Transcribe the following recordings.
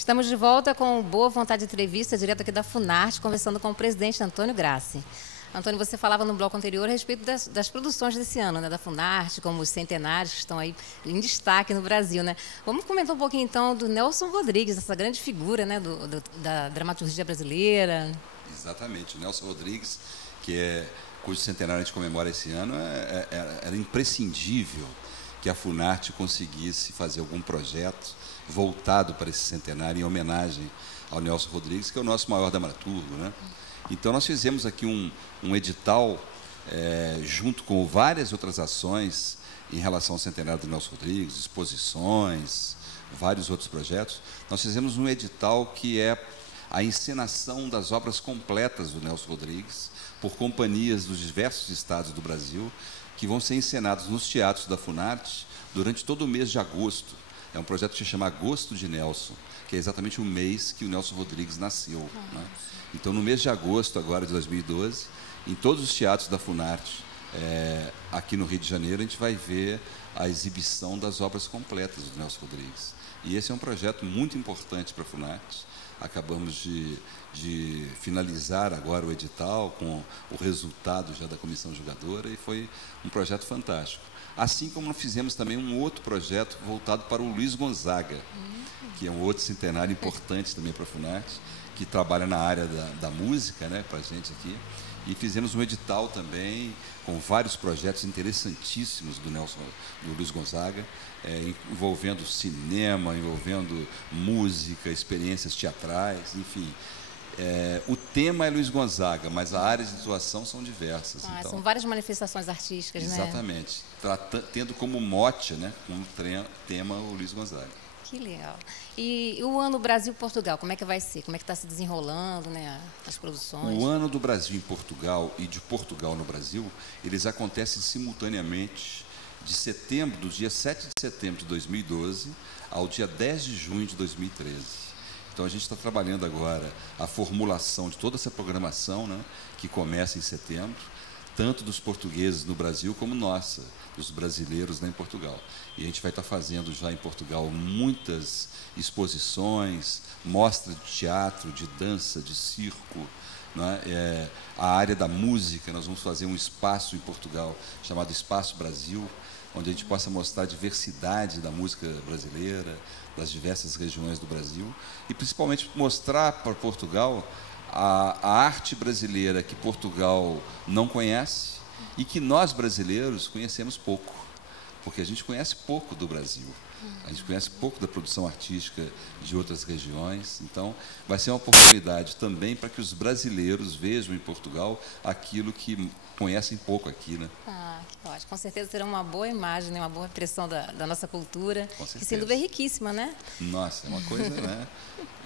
Estamos de volta com Boa Vontade Entrevista, direto aqui da Funarte, conversando com o presidente Antônio Grassi. Antônio, você falava no bloco anterior a respeito das produções desse ano, né, da Funarte, como os centenários que estão aí em destaque no Brasil, né? Vamos comentar um pouquinho, então, do Nelson Rodrigues, essa grande figura, né, da dramaturgia brasileira. Exatamente. O Nelson Rodrigues, cujo centenário a gente comemora esse ano, era imprescindível que a Funarte conseguisse fazer algum projeto voltado para esse centenário em homenagem ao Nelson Rodrigues, que é o nosso maior dramaturgo, né? Então, nós fizemos aqui um edital, junto com várias outras ações em relação ao centenário do Nelson Rodrigues, exposições, vários outros projetos. Nós fizemos um edital que é a encenação das obras completas do Nelson Rodrigues por companhias dos diversos estados do Brasil, que vão ser encenados nos teatros da Funarte durante todo o mês de agosto. É um projeto que se chama Agosto de Nelson, que é exatamente o mês que o Nelson Rodrigues nasceu, né? Então, no mês de agosto agora de 2012, em todos os teatros da Funarte, aqui no Rio de Janeiro, a gente vai ver a exibição das obras completas do Nelson Rodrigues. E esse é um projeto muito importante para a Funarte. Acabamos de finalizar agora o edital com o resultado já da comissão julgadora e foi um projeto fantástico. Assim como nós fizemos também um outro projeto voltado para o Luiz Gonzaga, que é um outro centenário importante também para a Funarte, que trabalha na área da música, né, para a gente aqui. E fizemos um edital também com vários projetos interessantíssimos do Luiz Gonzaga, envolvendo cinema, envolvendo música, experiências teatrais, enfim. O tema é Luiz Gonzaga, mas as áreas de atuação são diversas. Então, são várias manifestações artísticas, exatamente, né? Tendo como mote, né, como tema o Luiz Gonzaga. Que legal. E o ano Brasil-Portugal, como é que vai ser? Como é que está se desenrolando, né, as produções? O ano do Brasil em Portugal e de Portugal no Brasil, eles acontecem simultaneamente do dia 7 de setembro de 2012 ao dia 10 de junho de 2013. Então, a gente está trabalhando agora a formulação de toda essa programação, né, que começa em setembro, tanto dos portugueses no Brasil como nossa, dos brasileiros lá em Portugal. E a gente vai estar fazendo já em Portugal muitas exposições, mostras de teatro, de dança, de circo, né? A área da música, nós vamos fazer um espaço em Portugal chamado Espaço Brasil, onde a gente possa mostrar a diversidade da música brasileira, das diversas regiões do Brasil, e principalmente mostrar para Portugal a arte brasileira que Portugal não conhece e que nós brasileiros conhecemos pouco, porque a gente conhece pouco do Brasil. A gente conhece pouco da produção artística de outras regiões. Então, vai ser uma oportunidade também para que os brasileiros vejam em Portugal aquilo que conhecem pouco aqui, né? Que ótimo. Com certeza terão uma boa imagem, né? Uma boa impressão da nossa cultura, que sem dúvida é riquíssima, né? Nossa, é uma coisa, né,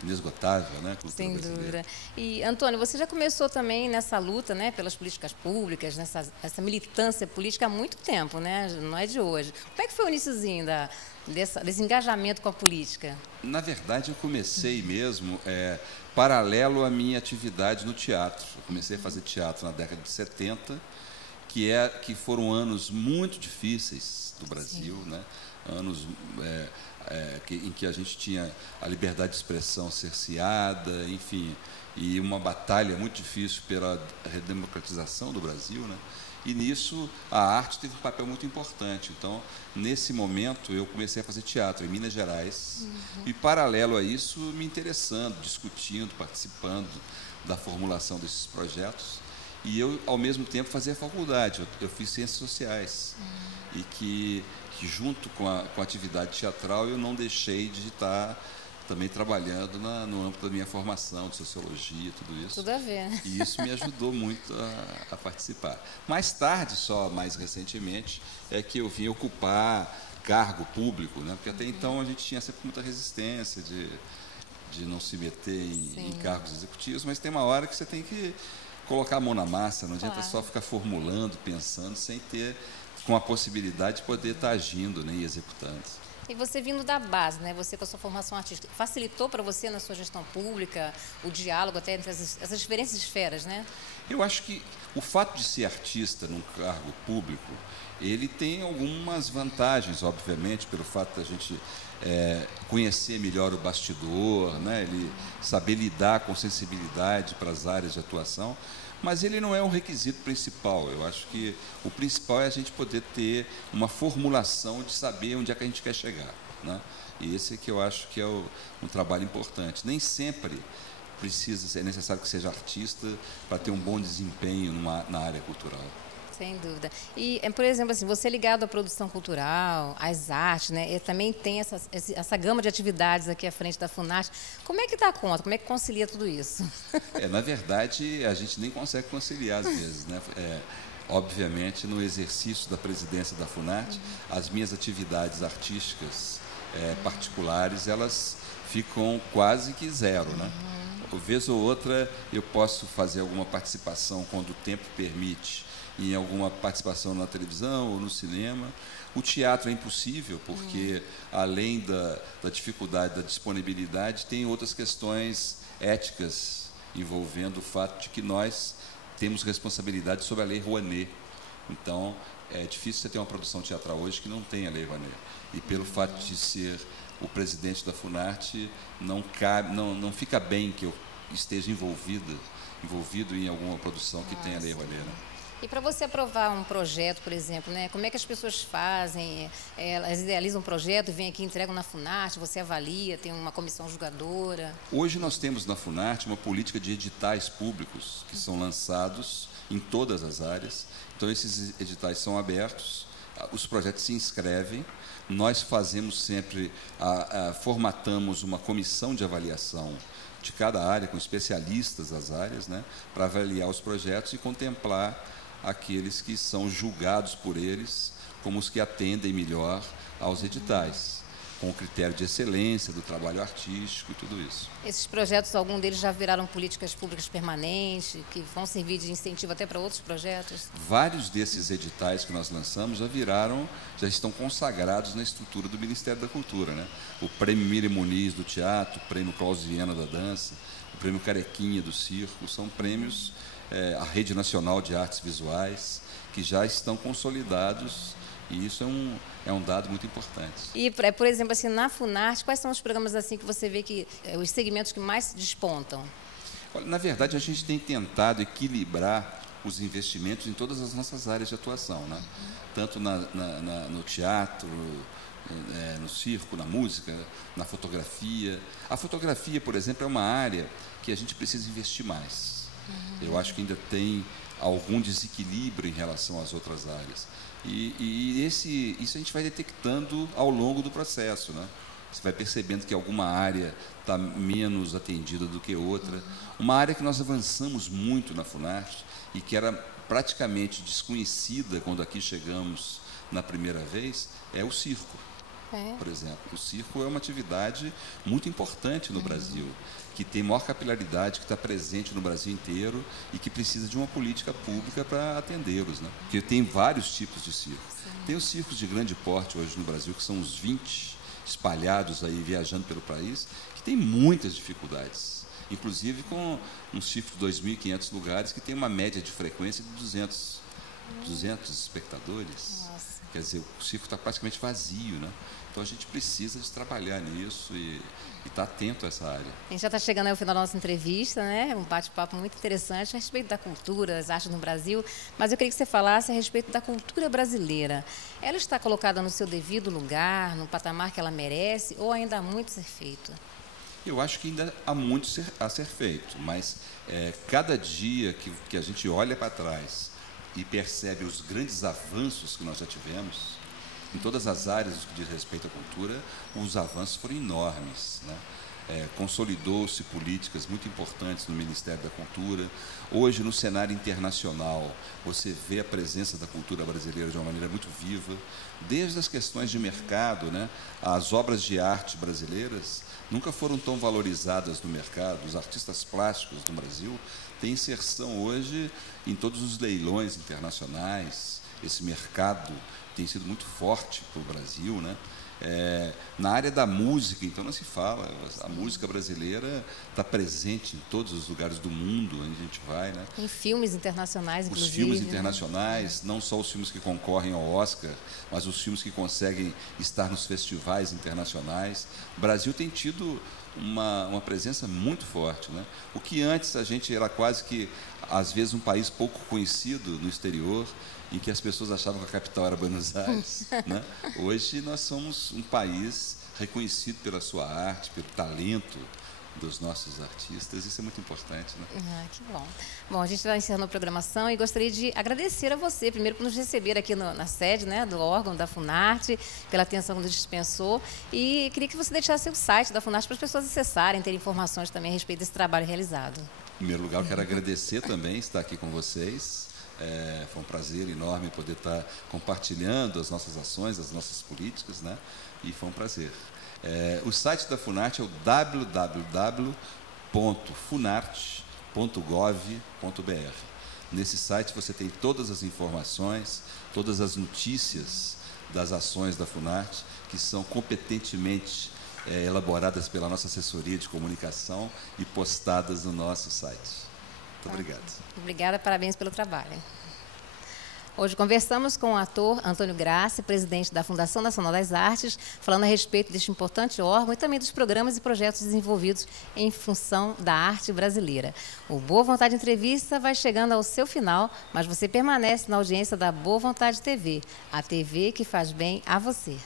inesgotável, né? Sem dúvida. E, Antônio, você já começou também nessa luta, né, pelas políticas públicas, essa militância política há muito tempo, né? Não é de hoje. Como é que foi o iniciozinho desse engajamento com a política? Na verdade, eu comecei mesmo paralelo à minha atividade no teatro. Eu comecei a fazer teatro na década de 70, que foram anos muito difíceis do Brasil, né? Anos em que a gente tinha a liberdade de expressão cerceada, enfim, e uma batalha muito difícil pela redemocratização do Brasil, né? E nisso a arte teve um papel muito importante. Então, nesse momento, eu comecei a fazer teatro em Minas Gerais e, paralelo a isso, me interessando, discutindo, participando da formulação desses projetos. E eu, ao mesmo tempo, fazia faculdade. Eu fiz Ciências Sociais. E que junto com a atividade teatral, eu não deixei de estar também trabalhando no âmbito da minha formação, de sociologia, tudo isso. Tudo a ver, né? E isso me ajudou muito a participar. Mais tarde, mais recentemente, é que eu vim ocupar cargo público, né? Porque até então a gente tinha sempre muita resistência de não se meter em cargos executivos, mas tem uma hora que você tem que colocar a mão na massa, não adianta só ficar formulando, pensando, sem ter com a possibilidade de poder estar agindo, né, e executando. E você vindo da base, né? Você com a sua formação artística, facilitou para você na sua gestão pública o diálogo até entre essas diferentes esferas, né? Eu acho que o fato de ser artista num cargo público, ele tem algumas vantagens, obviamente, pelo fato da gente conhecer melhor o bastidor, né? Ele saber lidar com sensibilidade para as áreas de atuação, mas ele não é o requisito principal. Eu acho que o principal é a gente poder ter uma formulação de saber onde é que a gente quer chegar, né? E esse é que eu acho que é um trabalho importante. Nem sempre é necessário que seja artista para ter um bom desempenho na área cultural. Sem dúvida. E, por exemplo, assim, você ligado à produção cultural, às artes, né? E também tem essa gama de atividades aqui à frente da Funarte. Como é que dá conta? Como é que concilia tudo isso? Na verdade, a gente nem consegue conciliar às vezes, né? Obviamente, no exercício da presidência da Funarte, as minhas atividades artísticas particulares, elas ficam quase que zero, né? Vez ou outra, eu posso fazer alguma participação quando o tempo permite, em alguma participação na televisão ou no cinema. O teatro é impossível, porque, além da dificuldade, da disponibilidade, tem outras questões éticas envolvendo o fato de que nós temos responsabilidade sobre a Lei Rouanet. Então, é difícil você ter uma produção teatral hoje que não tenha a Lei Rouanet. E pelo fato de ser o presidente da Funarte, não fica bem que eu esteja envolvido em alguma produção que tenha a Lei Rouanet, né? E para você aprovar um projeto, por exemplo, né, como é que as pessoas fazem? Elas idealizam um projeto, vêm aqui, entregam na Funarte, você avalia, tem uma comissão julgadora? Hoje nós temos na Funarte uma política de editais públicos que são lançados em todas as áreas. Então, esses editais são abertos, os projetos se inscrevem, nós fazemos sempre, formatamos uma comissão de avaliação de cada área, com especialistas das áreas, né, para avaliar os projetos e contemplar aqueles que são julgados por eles como os que atendem melhor aos editais, com o critério de excelência do trabalho artístico e tudo isso. Esses projetos, algum deles já viraram políticas públicas permanentes, que vão servir de incentivo até para outros projetos? Vários desses editais que nós lançamos já estão consagrados na estrutura do Ministério da Cultura, né? O Prêmio Miriam Muniz do Teatro, o Prêmio Klaus Viana da Dança, o Prêmio Carequinha do Circo, são prêmios, a Rede Nacional de Artes Visuais, que já estão consolidados. E isso é um dado muito importante. E, por exemplo, assim, na Funarte, quais são os programas assim que você vê que os segmentos que mais despontam? Olha, na verdade, a gente tem tentado equilibrar os investimentos em todas as nossas áreas de atuação, né? Tanto no teatro, no circo, na música, na fotografia. A fotografia, por exemplo, é uma área que a gente precisa investir mais. Eu acho que ainda tem algum desequilíbrio em relação às outras áreas. E isso a gente vai detectando ao longo do processo, né? Você vai percebendo que alguma área está menos atendida do que outra. Uma área que nós avançamos muito na Funarte e que era praticamente desconhecida quando aqui chegamos na primeira vez é o circo. Por exemplo, o circo é uma atividade muito importante no Brasil, que tem maior capilaridade, que está presente no Brasil inteiro e que precisa de uma política pública para atendê-los, né? Porque tem vários tipos de circo. Tem os circos de grande porte hoje no Brasil, que são uns 20 espalhados aí, viajando pelo país, que tem muitas dificuldades, inclusive com um circo de 2.500 lugares, que tem uma média de frequência de 200 espectadores. Nossa. Quer dizer, o circo está praticamente vazio, né? Então, a gente precisa de trabalhar nisso e estar atento a essa área. A gente já está chegando ao final da nossa entrevista, né? Um bate-papo muito interessante a respeito da cultura, das artes no Brasil, mas eu queria que você falasse a respeito da cultura brasileira. Ela está colocada no seu devido lugar, no patamar que ela merece, ou ainda há muito a ser feito? Eu acho que ainda há muito a ser feito, mas cada dia que a gente olha para trás e percebe os grandes avanços que nós já tivemos, em todas as áreas que diz respeito à cultura, os avanços foram enormes, né? Consolidou-se políticas muito importantes no Ministério da Cultura. Hoje, no cenário internacional, você vê a presença da cultura brasileira de uma maneira muito viva, desde as questões de mercado, né? As obras de arte brasileiras nunca foram tão valorizadas no mercado. Os artistas plásticos do Brasil têm inserção hoje em todos os leilões internacionais. Esse mercado tem sido muito forte para o Brasil, né? Na área da música, então, não se fala. A música brasileira está presente em todos os lugares do mundo onde a gente vai, né? Em filmes internacionais, inclusive. Os filmes internacionais, não só os filmes que concorrem ao Oscar, mas os filmes que conseguem estar nos festivais internacionais. O Brasil tem tido uma presença muito forte, né? O que antes a gente era quase que, às vezes, um país pouco conhecido no exterior, em que as pessoas achavam que a capital era Buenos Aires, né? Hoje nós somos um país reconhecido pela sua arte, pelo talento dos nossos artistas. Isso é muito importante, né? Que bom. Bom, a gente está encerrando a programação e gostaria de agradecer a você, primeiro, por nos receber aqui na sede, né, do órgão da Funarte, pela atenção que nos dispensou. E queria que você deixasse o site da Funarte para as pessoas acessarem, terem informações também a respeito desse trabalho realizado. Em primeiro lugar, eu quero agradecer também estar aqui com vocês. Foi um prazer enorme poder estar compartilhando as nossas ações, as nossas políticas, né? E foi um prazer. O site da Funarte é o www.funarte.gov.br. Nesse site você tem todas as informações, todas as notícias das ações da Funarte, que são competentemente elaboradas pela nossa assessoria de comunicação e postadas no nosso site. Muito obrigado. Obrigada, parabéns pelo trabalho. Hoje conversamos com o ator Antônio Grassi, presidente da Fundação Nacional das Artes, falando a respeito deste importante órgão e também dos programas e projetos desenvolvidos em função da arte brasileira. O Boa Vontade Entrevista vai chegando ao seu final, mas você permanece na audiência da Boa Vontade TV, a TV que faz bem a você.